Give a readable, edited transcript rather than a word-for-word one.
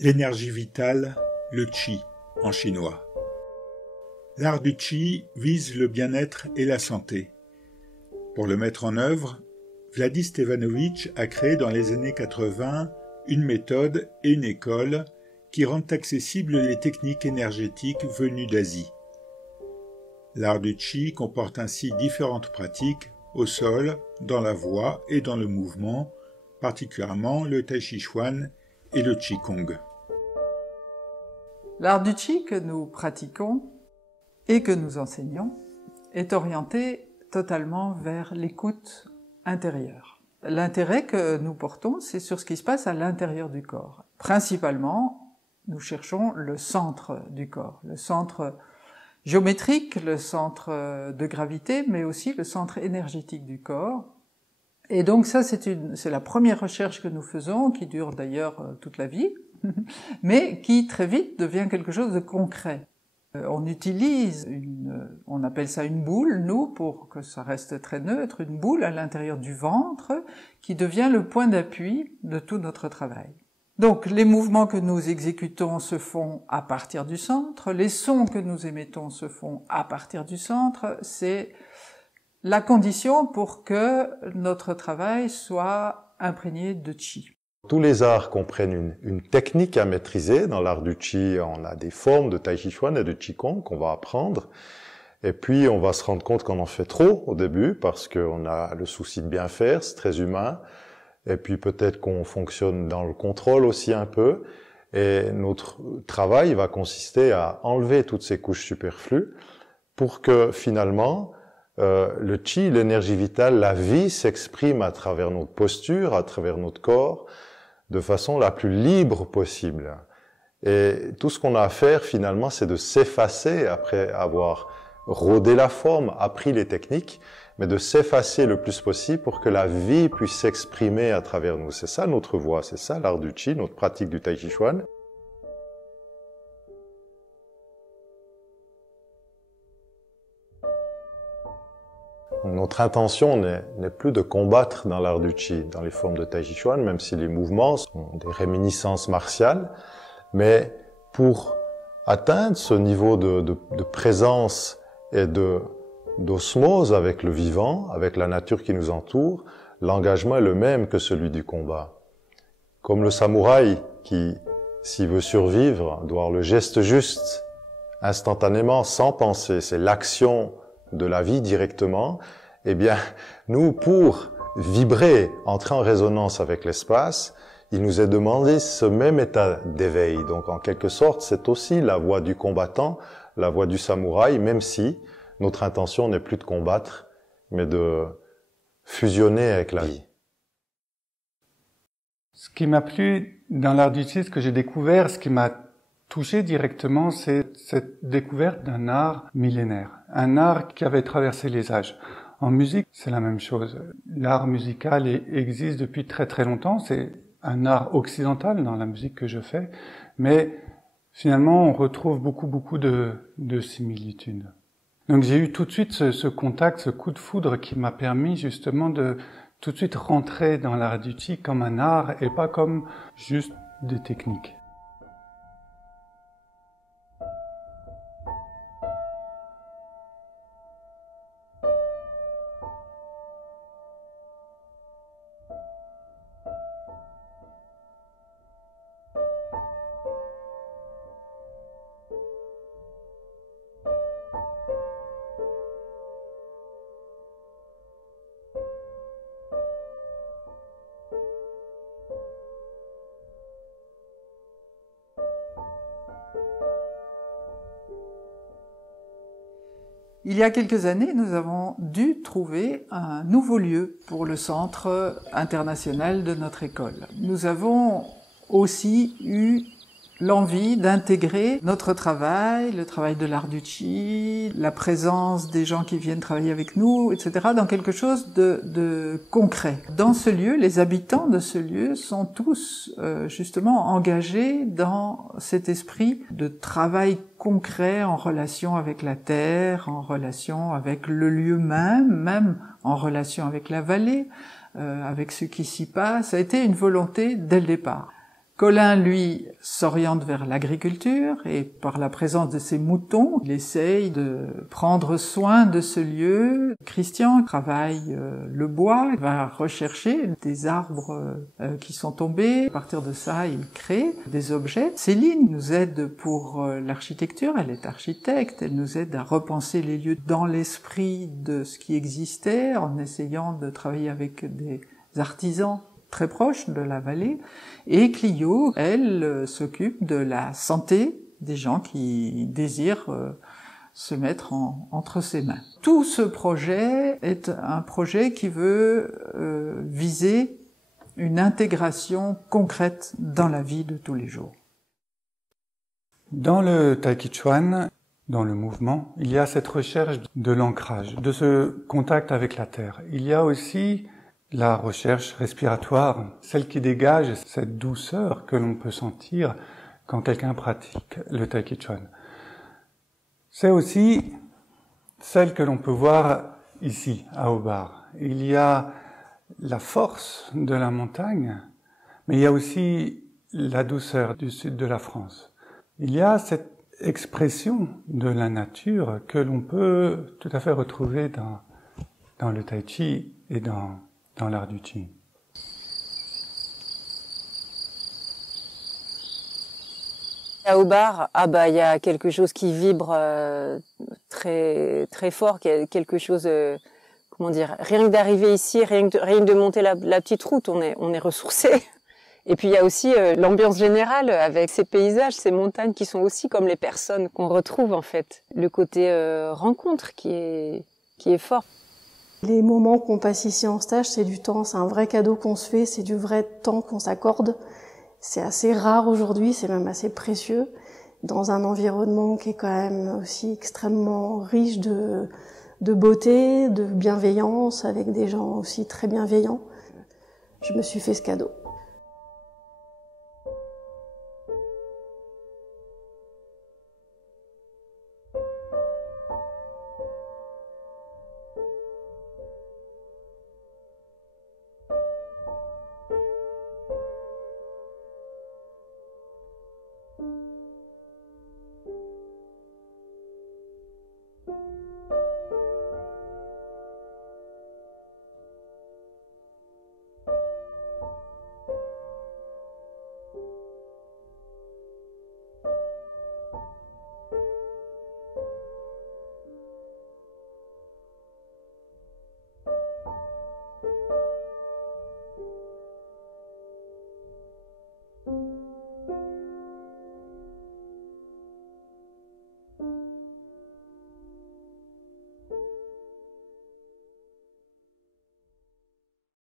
L'énergie vitale, le Qi en chinois. L'art du Qi vise le bien-être et la santé. Pour le mettre en œuvre, Vladimir Stevanovich a créé dans les années 80 une méthode et une école qui rendent accessibles les techniques énergétiques venues d'Asie. L'art du Qi comporte ainsi différentes pratiques au sol, dans la voix et dans le mouvement, particulièrement le Tai Chi Chuan et le Qigong. L'art du Qi que nous pratiquons et que nous enseignons est orienté totalement vers l'écoute intérieure. L'intérêt que nous portons, c'est sur ce qui se passe à l'intérieur du corps. Principalement, nous cherchons le centre du corps, le centre géométrique, le centre de gravité, mais aussi le centre énergétique du corps. Et donc ça, c'est la première recherche que nous faisons, qui dure d'ailleurs toute la vie, mais qui très vite devient quelque chose de concret. On utilise on appelle ça une boule, nous, pour que ça reste très neutre, une boule à l'intérieur du ventre, qui devient le point d'appui de tout notre travail. Donc les mouvements que nous exécutons se font à partir du centre, les sons que nous émettons se font à partir du centre, c'est la condition pour que notre travail soit imprégné de Qi. Tous les arts comprennent une technique à maîtriser. Dans l'art du Qi, on a des formes de Tai Chi Chuan et de Qigong qu'on va apprendre. Et puis, on va se rendre compte qu'on en fait trop au début parce qu'on a le souci de bien faire, c'est très humain. Et puis, peut-être qu'on fonctionne dans le contrôle aussi un peu. Et notre travail va consister à enlever toutes ces couches superflues pour que finalement, le Qi, l'énergie vitale, la vie s'exprime à travers notre posture, à travers notre corps, de façon la plus libre possible. Et tout ce qu'on a à faire finalement, c'est de s'effacer après avoir rodé la forme, appris les techniques, mais de s'effacer le plus possible pour que la vie puisse s'exprimer à travers nous. C'est ça notre voie, c'est ça l'art du Qi, notre pratique du Tai Chi Chuan. Notre intention n'est plus de combattre dans l'art du Qi, dans les formes de Tai Chi Chuan, même si les mouvements sont des réminiscences martiales. Mais pour atteindre ce niveau de présence et d'osmose avec le vivant, avec la nature qui nous entoure, l'engagement est le même que celui du combat. Comme le samouraï qui, s'il veut survivre, doit avoir le geste juste, instantanément, sans penser, c'est l'action de la vie directement, eh bien, nous, pour vibrer, entrer en résonance avec l'espace, il nous est demandé ce même état d'éveil. Donc, en quelque sorte, c'est aussi la voie du combattant, la voie du samouraï, même si notre intention n'est plus de combattre, mais de fusionner avec la vie. Ce qui m'a plu dans l'art du Qi, ce que j'ai découvert, ce qui m'a touché directement, c'est cette découverte d'un art millénaire, un art qui avait traversé les âges. En musique, c'est la même chose. L'art musical existe depuis très très longtemps, c'est un art occidental dans la musique que je fais, mais finalement on retrouve beaucoup de similitudes. Donc j'ai eu tout de suite ce contact, ce coup de foudre qui m'a permis justement de tout de suite rentrer dans l'art du Qi comme un art et pas comme juste des techniques. Il y a quelques années, nous avons dû trouver un nouveau lieu pour le centre international de notre école. Nous avons aussi eu l'envie d'intégrer notre travail, le travail de l'art du Qi, la présence des gens qui viennent travailler avec nous, etc., dans quelque chose de concret. Dans ce lieu, les habitants de ce lieu sont tous justement engagés dans cet esprit de travail concret en relation avec la terre, en relation avec le lieu même en relation avec la vallée, avec ce qui s'y passe. Ça a été une volonté dès le départ. Colin, lui, s'oriente vers l'agriculture et par la présence de ses moutons, il essaye de prendre soin de ce lieu. Christian travaille le bois, il va rechercher des arbres qui sont tombés. À partir de ça, il crée des objets. Céline nous aide pour l'architecture, elle est architecte, elle nous aide à repenser les lieux dans l'esprit de ce qui existait en essayant de travailler avec des artisans très proche de la vallée, et Clio, elle, s'occupe de la santé des gens qui désirent se mettre entre ses mains. Tout ce projet est un projet qui veut viser une intégration concrète dans la vie de tous les jours. Dans le Taikichuan, dans le mouvement, il y a cette recherche de l'ancrage, de ce contact avec la terre. Il y a aussi la recherche respiratoire, celle qui dégage cette douceur que l'on peut sentir quand quelqu'un pratique le Taikichuan. C'est aussi celle que l'on peut voir ici, à Aubar. Il y a la force de la montagne, mais il y a aussi la douceur du sud de la France. Il y a cette expression de la nature que l'on peut tout à fait retrouver dans le Tai Chi et dans l'art du Chi. À Aubar, il y a quelque chose qui vibre très très fort, quelque chose, comment dire, rien que d'arriver ici, rien que de monter la petite route, on est ressourcé. Et puis il y a aussi l'ambiance générale avec ces paysages, ces montagnes qui sont aussi comme les personnes qu'on retrouve en fait. Le côté rencontre qui est fort. Les moments qu'on passe ici en stage, c'est du temps, c'est un vrai cadeau qu'on se fait, c'est du vrai temps qu'on s'accorde. C'est assez rare aujourd'hui, c'est même assez précieux, dans un environnement qui est quand même aussi extrêmement riche de beauté, de bienveillance, avec des gens aussi très bienveillants. Je me suis fait ce cadeau.